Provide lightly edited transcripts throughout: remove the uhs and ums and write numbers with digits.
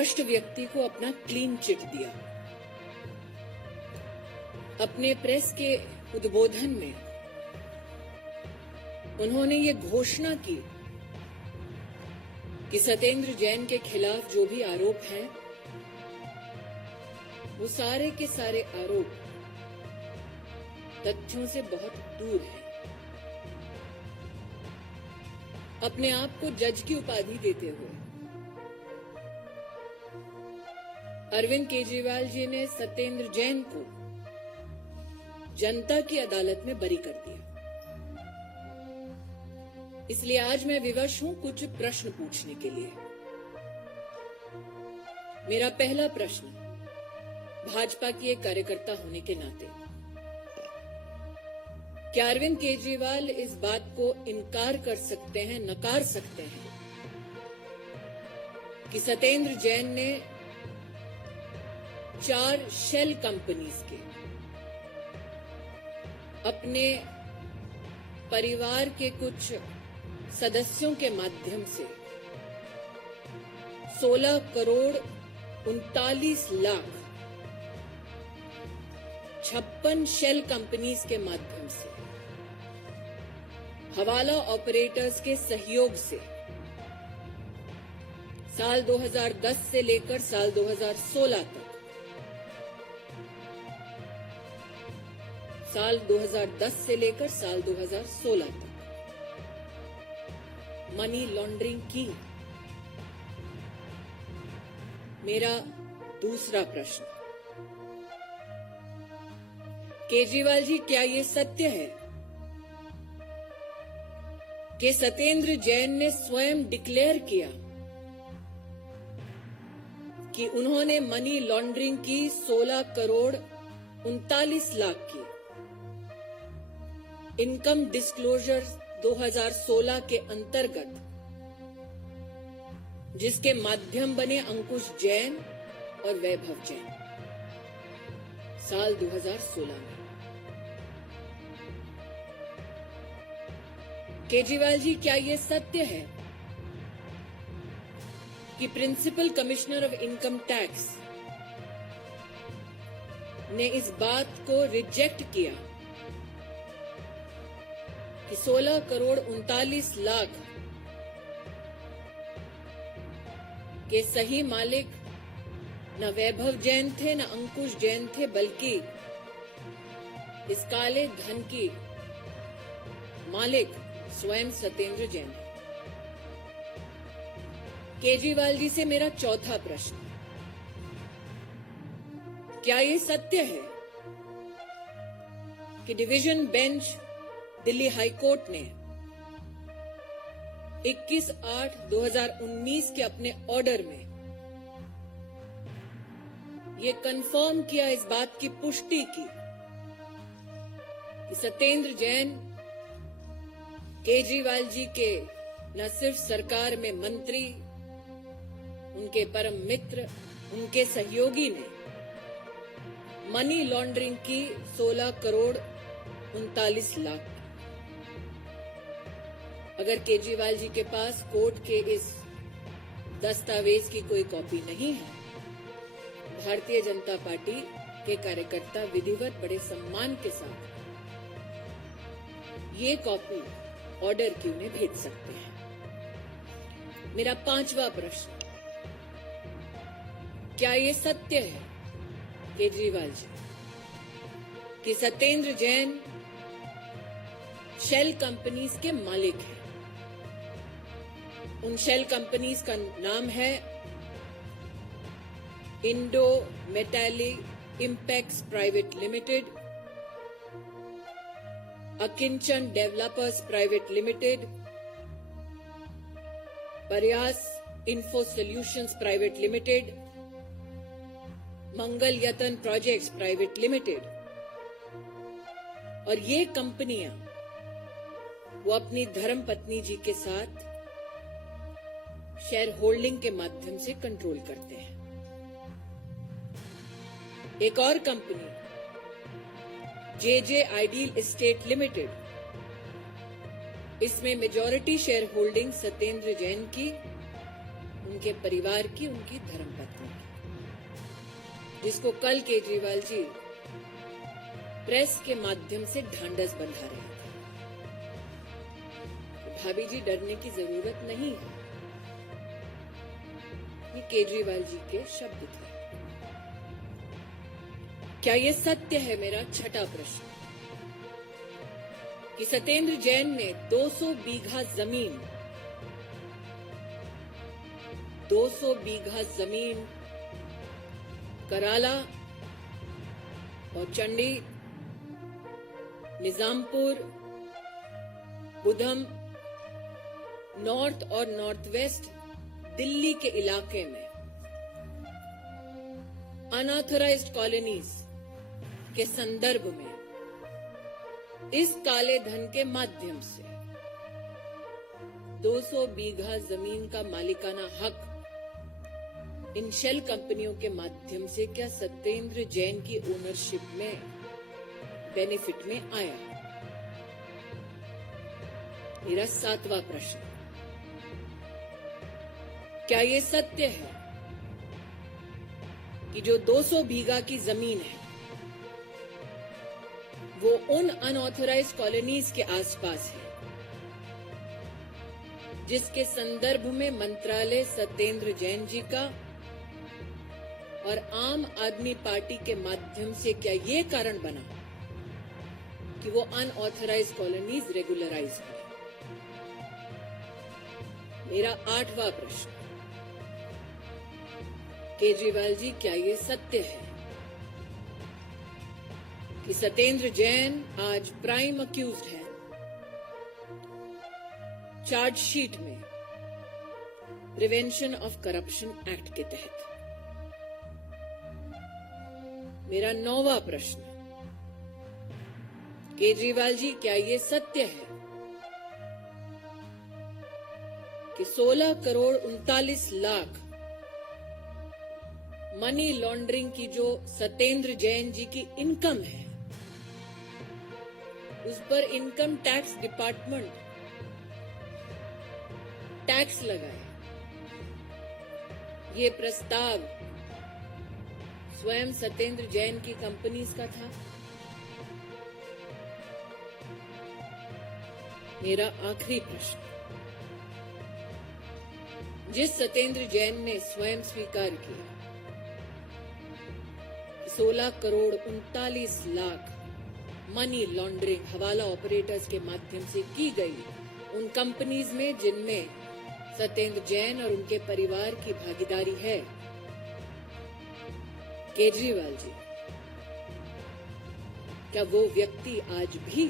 भ्रष्ट व्यक्ति को अपना क्लीन चिट दिया। अपने प्रेस के उद्बोधन में उन्होंने ये घोषणा की कि सत्येंद्र जैन के खिलाफ जो भी आरोप हैं, वो सारे के सारे आरोप तथ्यों से बहुत दूर हैं। अपने आप को जज की उपाधि देते हुए अरविंद केजरीवाल जी ने सत्येंद्र जैन को जनता की अदालत में बरी कर दिया। इसलिए आज मैं विवश हूं कुछ प्रश्न पूछने के लिए। मेरा पहला प्रश्न भाजपा की एक कार्यकर्ता होने के नाते, क्या अरविंद केजरीवाल इस बात को इनकार कर सकते हैं, नकार सकते हैं कि सत्येंद्र जैन ने 4 शेल कंपनीज के अपने परिवार के कुछ सदस्यों के माध्यम से 16 करोड़ 39 लाख 56 शेल कंपनीज के माध्यम से हवाला ऑपरेटर्स के सहयोग से साल 2010 से लेकर साल 2016 तक, साल 2010 से लेकर साल 2016 तक मनी लॉन्ड्रिंग की? मेरा दूसरा प्रश्न, केजरीवाल जी, क्या ये सत्य है कि सत्येंद्र जैन ने स्वयं डिक्लेयर किया कि उन्होंने मनी लॉन्ड्रिंग की 16 करोड़ 39 लाख की इनकम डिस्क्लोजर 2016 के अंतर्गत, जिसके माध्यम बने अंकुश जैन और वैभव जैन, साल 2016 में? केजरीवाल जी, क्या यह सत्य है कि principal commissioner of income tax ने इस बात को रिजेक्ट किया कि 16 करोड़ 39 लाख के सही मालिक न वैभव जैन थे, न अंकुश जैन थे, बल्कि इस काले धन की मालिक स्वयं सत्येंद्र जैन है? केजरीवाल जी से मेरा चौथा प्रश्न, क्या यह सत्य है कि डिवीजन बेंच दिल्ली हाईकोर्ट ने 21/8/2019 के अपने ऑर्डर में ये कंफर्म किया, इस बात की पुष्टि की कि सत्येंद्र जैन केजरीवाल जी के न सिर्फ सरकार में मंत्री, उनके परम मित्र, उनके सहयोगी ने मनी लॉन्ड्रिंग की 16 करोड़ 39 लाख? अगर केजरीवाल जी के पास कोर्ट के इस दस्तावेज की कोई कॉपी नहीं है, भारतीय जनता पार्टी के कार्यकर्ता विधिवत बड़े सम्मान के साथ ये कॉपी ऑर्डर की उन्हें भेज सकते हैं। मेरा पांचवा प्रश्न, क्या ये सत्य है केजरीवाल जी कि सत्येंद्र जैन शेल कंपनीज के मालिक हैं? उन शेल कंपनीज का नाम है Indo Metallic Impex Private Limited, Akinchan Developers Private Limited, Prayas Info Solutions Private Limited, Mangal Yatan Projects Private Limited. और ये कंपनियां वो अपनी धर्मपत्नी जी के साथ शेयर होल्डिंग के माध्यम से कंट्रोल करते हैं। एक और company JJ Ideal Estate Limited, इसमें majority share holding Satyendra Jain की, उनके परिवार की, उनकी धर्मपत्नी की, जिसको कल केजरीवाल जी प्रेस के माध्यम से ढांढस बंधा रहे थे। भाभी जी, डरने की जरूरत नहीं है। ये केजरीवाल जी के शब्द थे। क्या ये सत्य है, मेरा छठा प्रश्न, कि सत्येंद्र जैन ने 200 बीघा जमीन कराला और चंडी, निजामपुर, बुधम, नॉर्थ और नॉर्थ वेस्ट दिल्ली के इलाके में अनऑथराइज्ड कॉलोनीज के संदर्भ में इस काले धन के माध्यम से 200 बीघा जमीन का मालिकाना हक इन शेल कंपनियों के माध्यम से क्या सत्येंद्र जैन की ओनरशिप में, बेनिफिट में आया? मेरा सातवां प्रश्न, क्या ये सत्य है कि जो 200 बीघा की जमीन है वो उन अनऑथराइज्ड कॉलोनीज के आसपास है जिसके संदर्भ में मंत्रालय सत्येंद्र जैन जी का और आम आदमी पार्टी के माध्यम से क्या ये कारण बना कि वो अनऑथराइज्ड कॉलोनीज रेगुलराइज हुई? मेरा आठवां प्रश्न, केजरीवाल जी, क्या ये सत्य है कि सत्येंद्र जैन आज प्राइम अक्यूज्ड है चार्जशीट में प्रिवेंशन ऑफ करप्शन एक्ट के तहत? मेरा नौवां प्रश्न, केजरीवाल जी, क्या ये सत्य है कि 16 करोड़ 39 लाख मनी लॉन्ड्रिंग की जो सत्येंद्र जैन जी की इनकम है उस पर इनकम टैक्स डिपार्टमेंट टैक्स लगाए? ये प्रस्ताव स्वयं सत्येंद्र जैन की कंपनीज का था? मेरा आखिरी प्रश्न, जिस सत्येंद्र जैन ने स्वयं स्वीकार किया 16 करोड़ 39 लाख मनी लॉन्ड्रिंग हवाला ऑपरेटर्स के माध्यम से की गई उन कंपनीज में जिनमें सत्येंद्र जैन और उनके परिवार की भागीदारी है, केजरीवाल जी, क्या वो व्यक्ति आज भी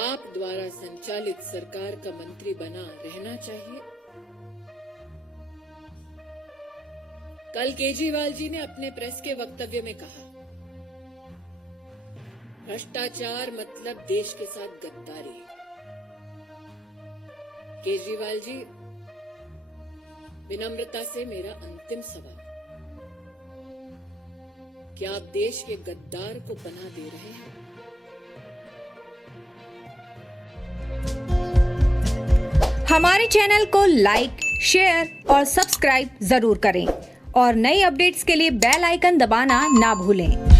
आप द्वारा संचालित सरकार का मंत्री बना रहना चाहिए? कल केजरीवाल जी ने अपने प्रेस के वक्तव्य में कहा, भ्रष्टाचार मतलब देश के साथ गद्दारी। केजरीवाल जी, विनम्रता से मेरा अंतिम सवाल, क्या आप देश के गद्दार को पनाह दे रहे हैं? हमारे चैनल को लाइक, शेयर और सब्सक्राइब जरूर करें और नई अपडेट्स के लिए बेल आइकन दबाना ना भूलें।